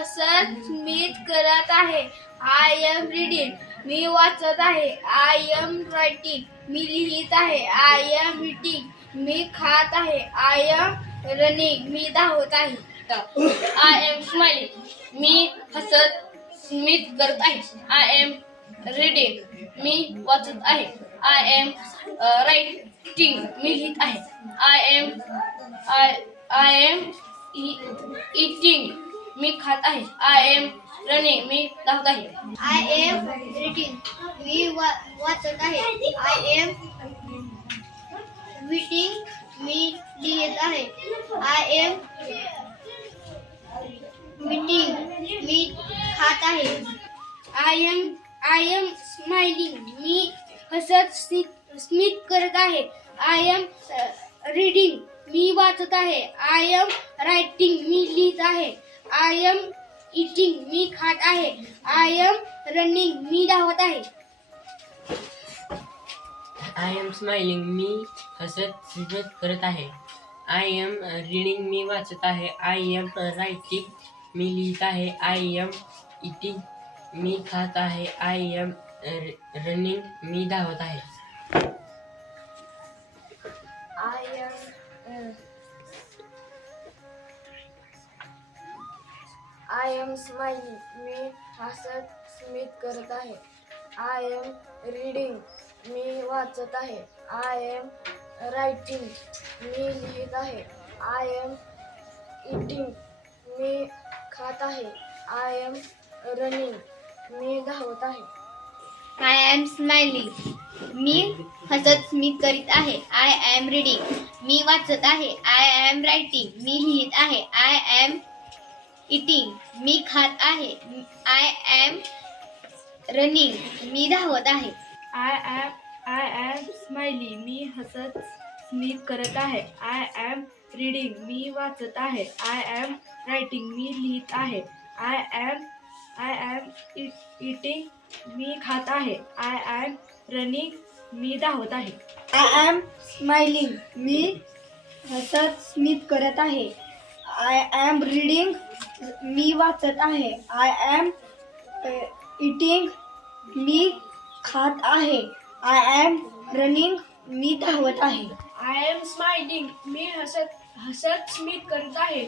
हसत स्मित करत आहे. आय एम रीडिंग मी वाचत आहे. आय एम रायटिंग मी लिहित आहे. आय एम ईटिंग मी खात आहे. आय एम रनिंग मी धावत आहे. आय एम स्माइलिंग मी हसत स्मित करत आहे. आय एम रीडिंग मी वाचत आहे. आय एम रायटिंग मी लिहित आहे. आय एम ईटिंग मी खात आहे. आय एम रनिंग मी धावत आहे. आय एम रीडिंग मी वाचत आहे. आय एम रीडिंग मी लिहित आहे. आय एम मीटिंग मी खात आहे. आय एम स्माइलिंग मी हसत स्मित करत आहे. आय एम रीडिंग मी वाचत आहे. आय एम रायटिंग मी लिहित आहे. आय एम ईटिंग मी खात आहे. आय एम रनिंग मी धावत आहे. आय एम स्माइलिंग मी हसत स्मित करत आहे. आय एम रीडिंग मी वाचत आहे. आय एम रायटिंग मी लिहित आहे. आय एम ईटिंग मी खात आहे. आय एम रनिंग मी धावत आहे. आय एम स्माइलिंग मी हसत स्मित करत आहे. आय एम रीडिंग मी वाचत आहे. आय एम रायटिंग मी लिहित आहे. आय एम ईटिंग मी खात आहे. आय एम रनिंग मी धावत आहे. आय एम स्माइलिंग मी हसत स्मित करीत आहे. आय एम रीडिंग मी वाचत आहे. आय एम रायटिंग मी लिहित आहे. आय एम ईटिंग मी खात आहे. आय एम रनिंग मी धावत आहे. आय एम स्माइलिंग मी हसत स्मित करत आहे. आय एम रीडिंग मी वाचत आहे. आय एम रायटिंग मी लिहित आहे. आय एम ईटिंग मी खात आहे. आय एम रनिंग मी धावत आहे. आय एम स्माइलिंग मी हसत स्मित करत आहे. आय एम रीडिंग मी वाचत आहे. आय एम ईटिंग मी खात आहे. आय एम रनिंग मी धावत आहे. आय एम स्माइलिंग मी हसत स्मित करत आहे.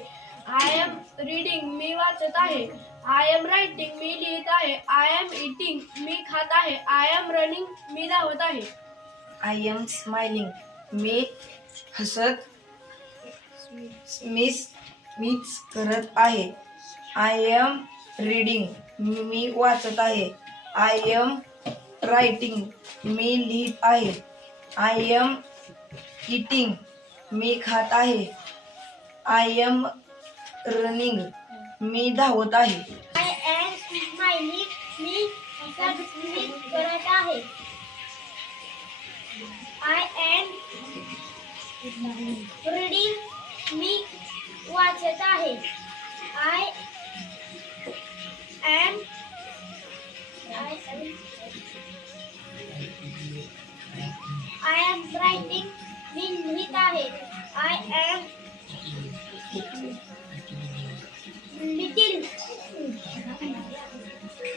आय एम रीडिंग मी वाचत आहे. आय एम रायटिंग मी लिहित आहे. आय एम ईटिंग मी खात आहे. आय एम रनिंग मी धावत आहे. आय एम स्माइलिंग मी हसत स्मित करत आहे. आय एम रीडिंग मी वाचत आहे. आय एम रायटिंग मी लिहित आहे. आय एम ईटिंग मी खात आहे. आय एम रनिंग मी धावत आहे. आय एम स्माइलिंग मी हसत स्मित करत आहे. आय एम रीडिंग मी वाचत आहे. आय एम रायटिंग मी लिहित आहे. आय एम लिटिल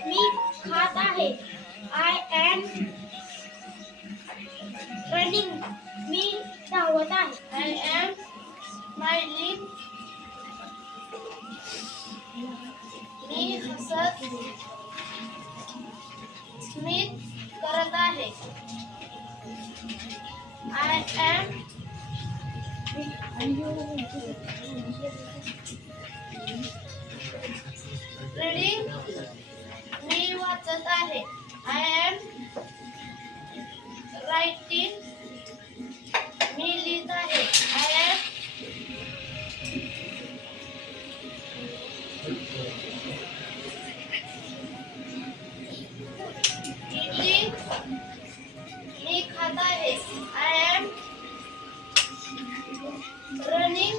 मी खात आहे. आय एम रनिंग मी धावत आहे. आय एम स्माइलिंग मी हसत स्मित करत आहे. आय एम रीडिंग मी वाचत आहे. आय एम रायटिंग मी लिहित आहे. आय एम ईटिंग मी खात आहे. I am running